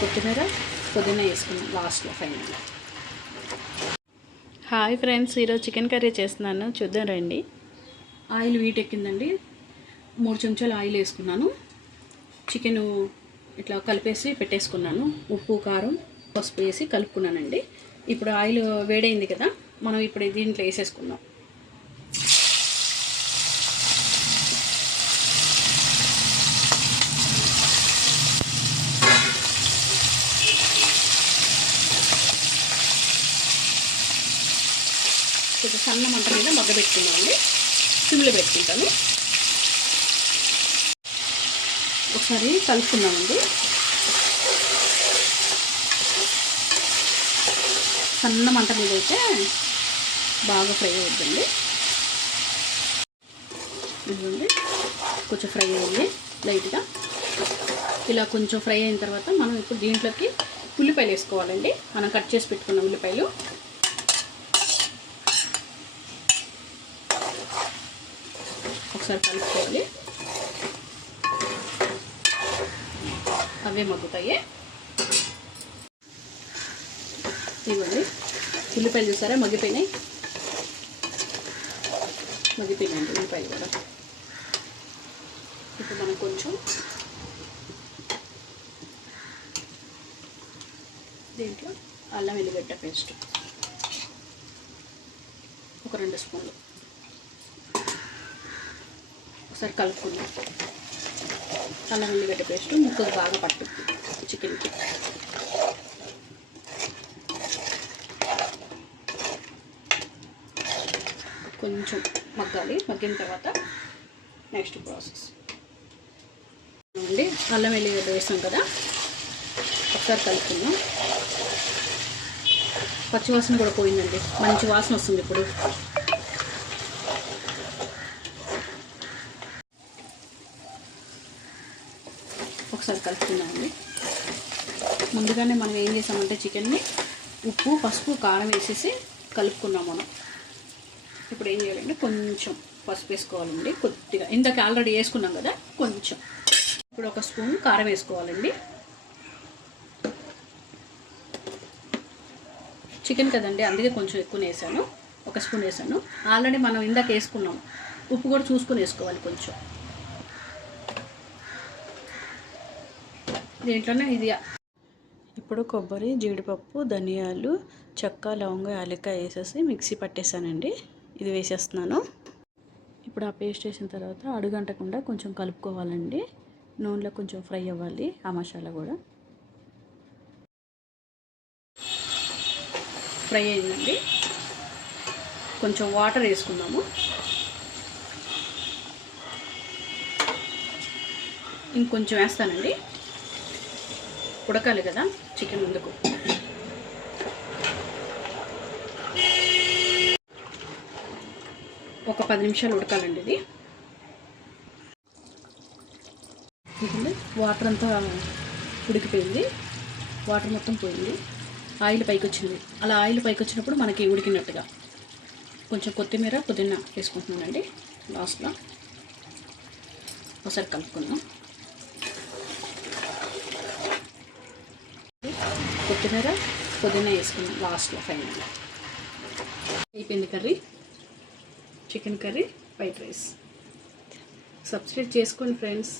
కొత్తిమీర పుదీనా వేసుకున్నాం లాస్ట్లో ఫైనల్. హాయ్ ఫ్రెండ్స్, ఈరోజు చికెన్ కర్రీ చేస్తున్నాను, చూద్దాం రండి. ఆయిల్ వీటెక్కిందండి. 3 చెంచాలు ఆయిల్ వేసుకున్నాను. చికెను ఇట్లా కలిపేసి పెట్టేసుకున్నాను. ఉప్పు కారం పసుపు వేసి కలుపుకున్నానండి. ఇప్పుడు ఆయిల్ వేడైంది కదా, మనం ఇప్పుడు దీంట్లో వేసేసుకుందాం. కొంచెం సన్న మంట మీద మగ్గబెట్టుకున్నామండి. సిమ్లో పెట్టుకుంటాను. ఒకసారి కలుపుకున్నామండి. సన్న మంట మీద అయితే బాగా ఫ్రై అవుతుందండి. ఇదిగోండి, కొంచెం ఫ్రై అయ్యింది లైట్గా. ఇలా కొంచెం ఫ్రై అయిన తర్వాత మనం ఇప్పుడు దీంట్లోకి ఉల్లిపాయలు వేసుకోవాలండి. మనం కట్ చేసి పెట్టుకున్న ఉల్లిపాయలు ఒకసారి కలుపుకోవాలి. అవే మగ్గుతాయి. ఇవ్వండి, ఉల్లిపాయలు చూసారా మగ్గిపోయినాయి. మగ్గిపోయినాయండి ఉల్లిపాయలు కూడా. ఇప్పుడు మనం కొంచెం దీంట్లో అల్లం వెల్లిగడ్డ పేస్ట్ ఒక 2 స్పూన్లు ఒకసారి కలుపుకుందాం. అల్లం వెల్లిగడ్డ పేస్ట్ ముక్కకు బాగా పట్టుద్ది చికెన్కి. కొంచెం మగ్గాలి. మగ్గిన తర్వాత నెక్స్ట్ ప్రాసెస్ అండి. అల్లం వెల్లిగడ్డ వేస్తాం కదా, ఒకసారి కలుపుకుందాం. పచ్చివాసన కూడా పోయిందండి, మంచి వాసన వస్తుంది ఇప్పుడు. ఒకసారి కలుపుకుందామండి. ముందుగానే మనం ఏం చేసామంటే చికెన్ని ఉప్పు పసుపు కారం వేసేసి కలుపుకున్నాం మనం. ఇప్పుడు ఏం చేయాలంటే కొంచెం పసుపు వేసుకోవాలండి, కొద్దిగా. ఇందాక ఆల్రెడీ వేసుకున్నాం కదా కొంచెం. ఇప్పుడు 1 స్పూన్ కారం వేసుకోవాలండి. చికెన్ కదండి, అందుకే కొంచెం ఎక్కువ వేసాను. 1 స్పూన్ వేసాను. ఆల్రెడీ మనం ఇందాక వేసుకున్నాం. ఉప్పు కూడా చూసుకొని వేసుకోవాలి కొంచెం. దీంట్లోనే ఇది ఇప్పుడు కొబ్బరి, జీడిపప్పు, ధనియాలు, చెక్క, లవంగ, యాలక్కాయ వేసేసి మిక్సీ పట్టేసానండి. ఇది వేసేస్తున్నాను. ఇప్పుడు ఆ పేస్ట్ వేసిన తర్వాత అడుగంటకుండా కొంచెం కలుపుకోవాలండి. నూనెలో కొంచెం ఫ్రై అవ్వాలి ఆ మసాలా కూడా. ఫ్రై అయిందండి. కొంచెం వాటర్ వేసుకుందాము. ఇంకొంచెం వేస్తానండి, ఉడకాలి కదా చికెన్ ముందుకు. ఒక 10 నిమిషాలు ఉడకాలండి ఇది. వాటర్ అంతా ఉడికిపోయింది, వాటర్ మొత్తం పోయింది, ఆయిల్ పైకి వచ్చింది. అలా ఆయిల్ పైకి వచ్చినప్పుడు మనకి ఉడికినట్టుగా. కొంచెం కొత్తిమీర పుదీనా వేసుకుంటున్నానండి లాస్ట్లో. ఒకసారి కలుపుకుందాం. కొత్తిమీర పుదీనా వేసుకున్నాం లాస్ట్లో ఫైనల్. అయిపోయింది curry, chicken curry, white rice. Subscribe చేసుకోండి ఫ్రెండ్స్.